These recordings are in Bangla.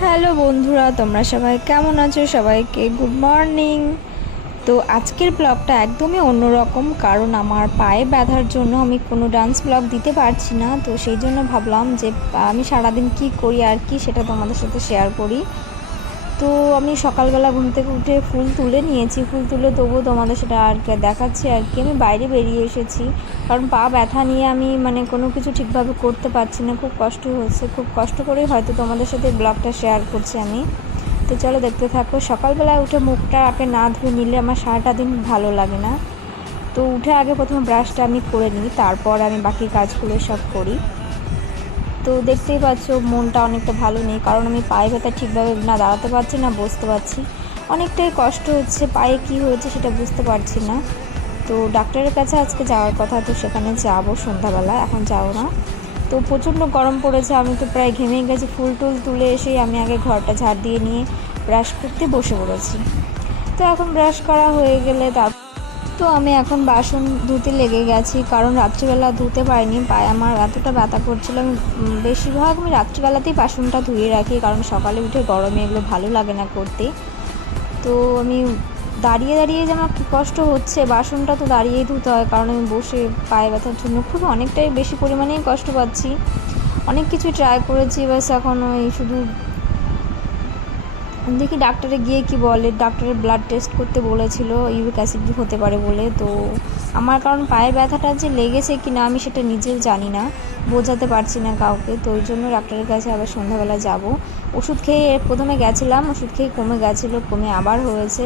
হ্যালো বন্ধুরা, তোমরা সবাই কেমন আছো? সবাইকে গুড মর্নিং। তো আজকের ব্লগটা একদমই অন্যরকম, কারণ আমার পায়ে ব্যথার জন্য আমি কোনো ডান্স ব্লগ দিতে পারছি না। তো সেই জন্য ভাবলাম যে আমি সারাদিন কি করি আর কি সেটা তোমাদের সাথে শেয়ার করি। তো আমি সকালবেলা ঘুম থেকে উঠে ফুল তুলে নিয়েছি, ফুল তুলে তবুও তোমাদের সেটা আর কি দেখাচ্ছি আর কি। আমি বাইরে বেরিয়ে এসেছি কারণ পা ব্যথা নিয়ে আমি কোনো কিছু ঠিকভাবে করতে পারছি না, খুব কষ্ট হচ্ছে। খুব কষ্ট করেই হয়তো তোমাদের সাথে ব্লগটা শেয়ার করছি আমি। তো চলো দেখতে থাকো। সকালবেলায় উঠে মুখটা আগে না ধুয়ে নিলে আমার সারাটা দিন ভালো লাগে না। তো উঠে আগে প্রথমে ব্রাশটা আমি করে নিই, তারপর আমি বাকি কাজগুলো সব করি। তো দেখতেই পাচ্ছ মনটা অনেকটা ভালো নেই, কারণ আমি পায়ে ব্যথা ঠিকভাবে না দাঁড়াতে পারছি না বসতে পারছি, অনেকটাই কষ্ট হচ্ছে। পায়ে কি হয়েছে সেটা বুঝতে পারছি না। তো ডাক্তারের কাছে আজকে যাওয়ার কথা, তো সেখানে যাবো সন্ধ্যাবেলা, এখন যাবো না। তো প্রচণ্ড গরম পড়েছে, আমি তো প্রায় ঘেমেই গেছি। ফুল টুল তুলে এসেই আমি আগে ঘরটা ঝাড় দিয়ে নিয়ে ব্রাশ করতে বসে পড়েছি। তো এখন ব্রাশ করা হয়ে গেলে তো আমি এখন বাসন ধুতে লেগে গেছি, কারণ রাত্রিবেলা ধুতে পারিনি, পায়ে আমার এতটা ব্যথা করছিল। আমি বেশিরভাগ আমি রাত্রিবেলাতেই বাসনটা ধুয়ে রাখি, কারণ সকালে উঠে গরমে এগুলো ভালো লাগে না করতে। তো আমি দাঁড়িয়ে দাঁড়িয়ে যে আমার কী কষ্ট হচ্ছে, বাসনটা তো দাঁড়িয়েই ধুতে হয়, কারণ আমি বসে পায়ে ব্যথার জন্য খুব অনেকটাই বেশি পরিমাণেই কষ্ট পাচ্ছি। অনেক কিছু ট্রাই করেছি, বাস এখন ওই শুধু দেখি ডাক্তারে গিয়ে কি বলে। ডাক্তারের ব্লাড টেস্ট করতে বলেছিল, ইউরিক অ্যাসিড হতে পারে বলে। তো আমার কারণ পায়ে ব্যথাটা যে লেগেছে কি না আমি সেটা নিজেও জানি না, বোঝাতে পারছি না কাউকে। তো ওই জন্য ডাক্তারের কাছে আবার সন্ধ্যাবেলা যাব। ওষুধ খেয়ে প্রথমে গেছিলাম, ওষুধ খেয়ে কমে গেছিলো, কমে আবার হয়েছে।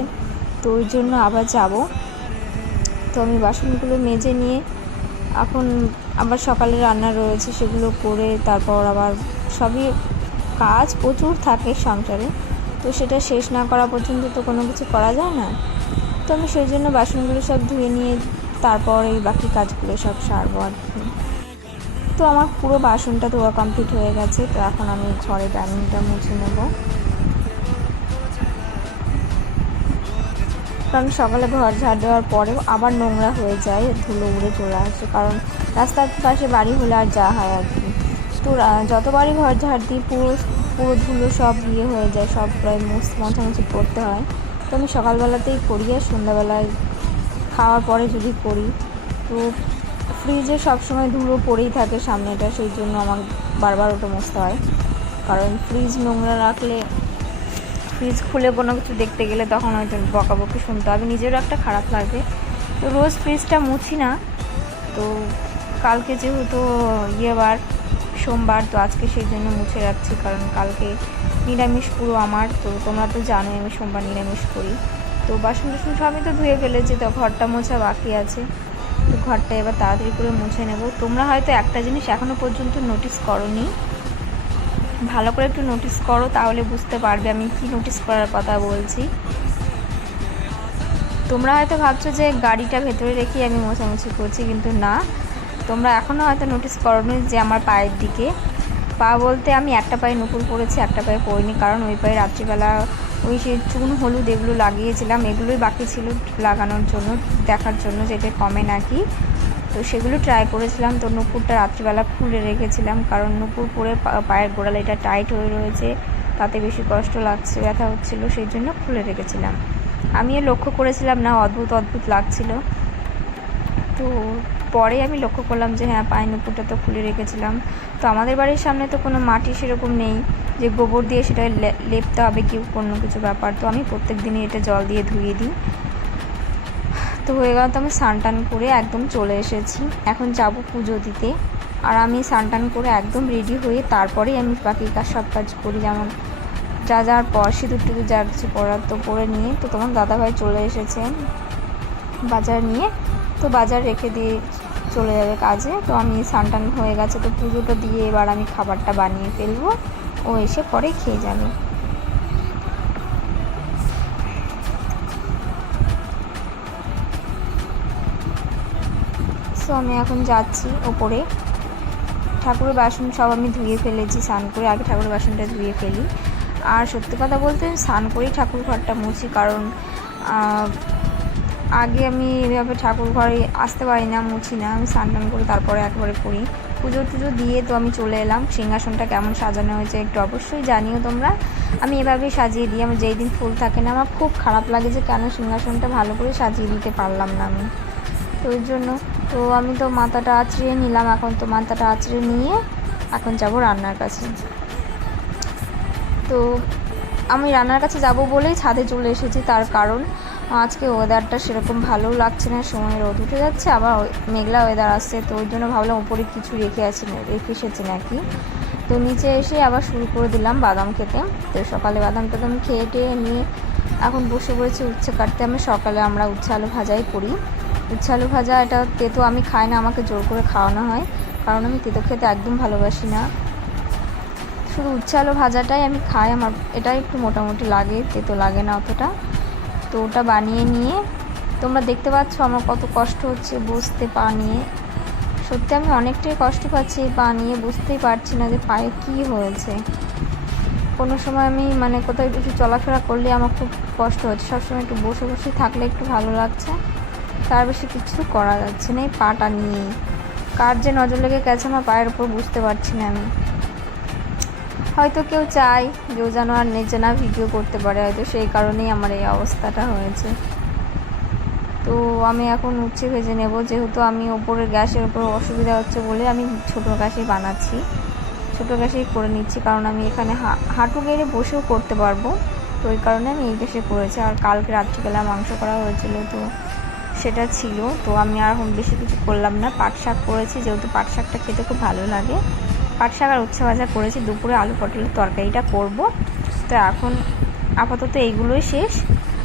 তো ওই জন্য আবার যাব। তো আমি বাসনগুলো মেজে নিয়ে এখন আবার সকালে রান্না রয়েছে, সেগুলো করে তারপর আবার সবই কাজ প্রচুর থাকে সংসারে, তো সেটা শেষ না করা পর্যন্ত তো কোনো কিছু করা যায় না। তো আমি সেই জন্য বাসনগুলো সব ধুয়ে নিয়ে তারপর এই বাকি কাজগুলো সব সারবো আর কি। তো আমার পুরো বাসনটা ধোয়া কমপ্লিট হয়ে গেছে। তো এখন আমি ঘরে ডাইনিংটা মুছে নেব, কারণ সকালে ঘর ঝাড় দেওয়ার পরেও আবার নোংরা হয়ে যায়, ধুলো উড়ে চলে আসে, কারণ রাস্তার পাশে বাড়ি হলে আর যা হয় আর কি। তো যতবারই ঘর ঝাড় দিই পুরো পুরো ধুলো সব হয়ে যায়, সব প্রায় মোছামুছি করতে হয়। তো আমি সকালবেলাতেই করি, আর সন্ধ্যাবেলায় খাওয়ার পরে যদি করি। তো ফ্রিজে সবসময় ধুলো পড়েই থাকে সামনেটা, সেই জন্য আমার বারবার ওটা মুছতে হয়, কারণ ফ্রিজ নোংরা রাখলে, ফ্রিজ খুলে কোনো কিছু দেখতে গেলে তখন হয়তো বকাবকি শুনতে হবে, নিজেরও একটা খারাপ লাগবে। তো রোজ ফ্রিজটা মুছি না। তো কালকে যেহেতু বার সোমবার, তো আজকে সেই জন্য মুছে রাখছি, কারণ কালকে নিরামিষ পুরো আমার। তো তোমরা তো জানোই আমি সোমবার নিরামিষ করি। তো বাসন টাসন সবই তো ধুয়ে ফেলেছি, তো ঘরটা মোছা বাকি আছে। তো ঘরটা এবার তাড়াতাড়ি করে মুছে নেব। তোমরা হয়তো একটা জিনিস এখনও পর্যন্ত নোটিস করোনি, ভালো করে একটু নোটিস করো, তাহলে বুঝতে পারবে আমি কি নোটিস করার কথা বলছি। তোমরা হয়তো ভাবছো যে গাড়িটা ভেতরে রেখে আমি মোছামুছি করছি, কিন্তু না, তোমরা এখনও হয়তো নোটিস করোনি যে আমার পায়ের দিকে, পা বলতে আমি একটা পায়ে নুপুর পরেছি, একটা পায়ে পরিনি, কারণ ওই পায়ে রাত্রিবেলা ওই সে চুন হলুদ এগুলো লাগিয়েছিলাম, এগুলোই বাকি ছিল লাগানোর জন্য, দেখার জন্য যেটা কমে নাকি। তো সেগুলো ট্রাই করেছিলাম। তো নুপুরটা রাত্রিবেলা খুলে রেখেছিলাম, কারণ নুপুর পরে পায়ের গোড়ালিটা টাইট হয়ে রয়েছে, তাতে বেশি কষ্ট লাগছে, ব্যথা হচ্ছিলো, সেই জন্য খুলে রেখেছিলাম। আমিও লক্ষ্য করেছিলাম না, অদ্ভুত অদ্ভুত লাগছিল। তো পরে আমি লক্ষ্য করলাম যে হ্যাঁ, পায়ের নুপুরটা তো খুলে রেখেছিলাম। তো আমাদের বাড়ির সামনে তো কোনো মাটি সেরকম নেই যে গোবর দিয়ে সেটা লেপতে হবে কি কোনো কিছু ব্যাপার। তো আমি প্রত্যেক দিনই এটা জল দিয়ে ধুয়ে দিই। তো হয়ে গেল। তো আমি স্নান করে একদম চলে এসেছি, এখন যাব পুজো দিতে। আর আমি স্নান করে একদম রেডি হয়ে তারপরেই আমি বাকি সব কাজ করি, যেমন যা যার পর সিঁদুর টিঁদুর যা কিছু পড়ার তো পরে নিয়ে। তো তোমার দাদাভাই চলে এসেছে বাজার নিয়ে, তো বাজার রেখে দিয়ে চলে যাবে কাজে। তো আমি স্নান হয়ে গেছে, তো পুজোটা দিয়ে এবার আমি খাবারটা বানিয়ে ফেলবো, ও এসে পরে খেয়ে যাবে। সো আমি এখন যাচ্ছি ওপরে। ঠাকুরের বাসন সব আমি ধুয়ে ফেলেছি, স্নান করে আগে ঠাকুরের বাসনটা ধুয়ে ফেলি। আর সত্যি কথা বলতে স্নান করেই ঠাকুর ঘরটা মুছি, কারণ আগে আমি এভাবে ঠাকুর ঘরে আসতে পারি না, মুছি না, আমি স্নান করে তারপরে একবারে করি। পুজো টুজো দিয়ে তো আমি চলে এলাম। সিংহাসনটা কেমন সাজানো হয়েছে একটু অবশ্যই জানিও তোমরা। আমি এভাবেই সাজিয়ে দিই। আমার যেই দিন ফুল থাকে না আমার খুব খারাপ লাগে যে কেন সিংহাসনটা ভালো করে সাজিয়ে দিতে পারলাম না আমি। তো ওই জন্য তো আমি তো মাথাটা আঁচড়িয়ে নিলাম। এখন তো মাথাটা আঁচড়ে নিয়ে এখন যাব রান্নার কাছে। তো আমি রান্নার কাছে যাব বলেই ছাদে চলে এসেছি, তার কারণ আজকে ওয়েদারটা সেরকম ভালো লাগছে না। সময় রোদ উঠে যাচ্ছে, আবার মেঘলা ওয়েদার আসছে। তো ওই জন্য ভাবলাম উপরে কিছু রেখে এসেছি নাকি। তো নিচে এসে আবার শুরু করে দিলাম বাদাম খেতে। তো সকালে বাদাম টাদাম খেয়ে টেয়ে নিয়ে এখন বসে পড়েছি উচ্ছে কাটতে। আমরা উচ্ছে আলু ভাজাই করি। উচ্ছে আলু ভাজা এটা তেতো আমি খাই না, আমাকে জোর করে খাওয়ানো হয়, কারণ আমি তেতো খেতে একদম ভালোবাসি না। শুধু উচ্ছে আলু ভাজাটাই আমি খাই, আমার এটাই একটু মোটামুটি লাগে, তেতো লাগে না অতটা। তো ওটা বানিয়ে নিয়ে তোমরা দেখতে পাচ্ছ আমার কত কষ্ট হচ্ছে বসতে পা নিয়ে। সত্যি আমি অনেকটাই কষ্ট পাচ্ছি এই পা নিয়ে, বুঝতেই পারছি না যে পায়ে কী হয়েছে। কোনো সময় আমি মানে কোথাও একটু চলাফেরা করলে আমার খুব কষ্ট হচ্ছে, সবসময় একটু বসে বসে থাকলে একটু ভালো লাগছে, তার বেশি কিছু করা যাচ্ছে না এই পাটা নিয়েই। কার যে নজর লেগে গেছে আমার পায়ের উপর বুঝতে পারছি না আমি। হয়তো কেউ চায় কেউ যেন আর নিজে না ভিডিও করতে পারে, হয়তো সেই কারণেই আমার এই অবস্থাটা হয়েছে। তো আমি এখন উচ্ছে ভেজে নেব, যেহেতু আমি ওপরের গ্যাসের ওপর অসুবিধা হচ্ছে বলে আমি ছোটো গ্যাসেই বানাচ্ছি, ছোটো গ্যাসেই করে নিচ্ছি, কারণ আমি এখানে হাঁটু গেড়ে বসেও করতে পারবো। তো ওই কারণে আমি এই গ্যাসে করেছি। আর কালকে রাত্রিবেলা মাংস করা হয়েছিল, তো সেটা ছিল। তো আমি আর এখন বেশি কিছু করলাম না। পাট শাক করেছি, যেহেতু পাট শাকটা খেতে খুব ভালো লাগে। পাট শাক আর উচ্ছে ভাজা করেছি, দুপুরে আলু পটলের তরকারিটা করব। তো এখন আপাতত এইগুলোই শেষ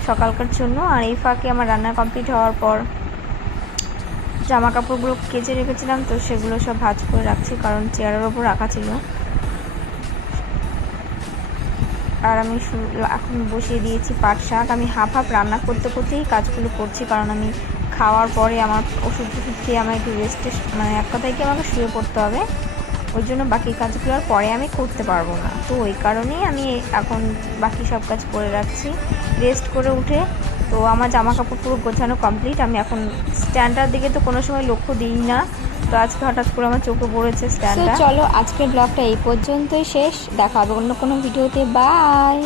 সকালকার জন্য। আর এই ফাঁকে আমার রান্না কমপ্লিট হওয়ার পর জামা কাপড়গুলো কেচে রেখেছিলাম, তো সেগুলো সব ভাঁজ করে রাখছি, কারণ চেয়ারের ওপর রাখা ছিল। আর আমি এখন বসিয়ে দিয়েছি পাট শাক। আমি হাফ হাফ রান্না করতে করতেই কাজগুলো করছি, কারণ আমি খাওয়ার পরে আমার ওষুধ খেয়ে আমার একটু রেস্টে, মানে এক কথায় কি আমাকে শুয়ে পড়তে হবে, ওই জন্য বাকি কাজগুলো আর পরে আমি করতে পারবো না। তো ওই কারণেই আমি এখন বাকি সব কাজ করে রাখছি রেস্ট করে উঠে। তো আমার জামা কাপড় পুরো গোছানো কমপ্লিট। আমি এখন স্ট্যান্ডটার দিকে তো কোনো সময় লক্ষ্য দিই না, তো আজকে হঠাৎ করে আমার চোখে পড়েছে স্ট্যান্ডটা। চলো আজকের ব্লগটা এই পর্যন্তই শেষ, দেখা হবে অন্য কোনো ভিডিওতে। বাই।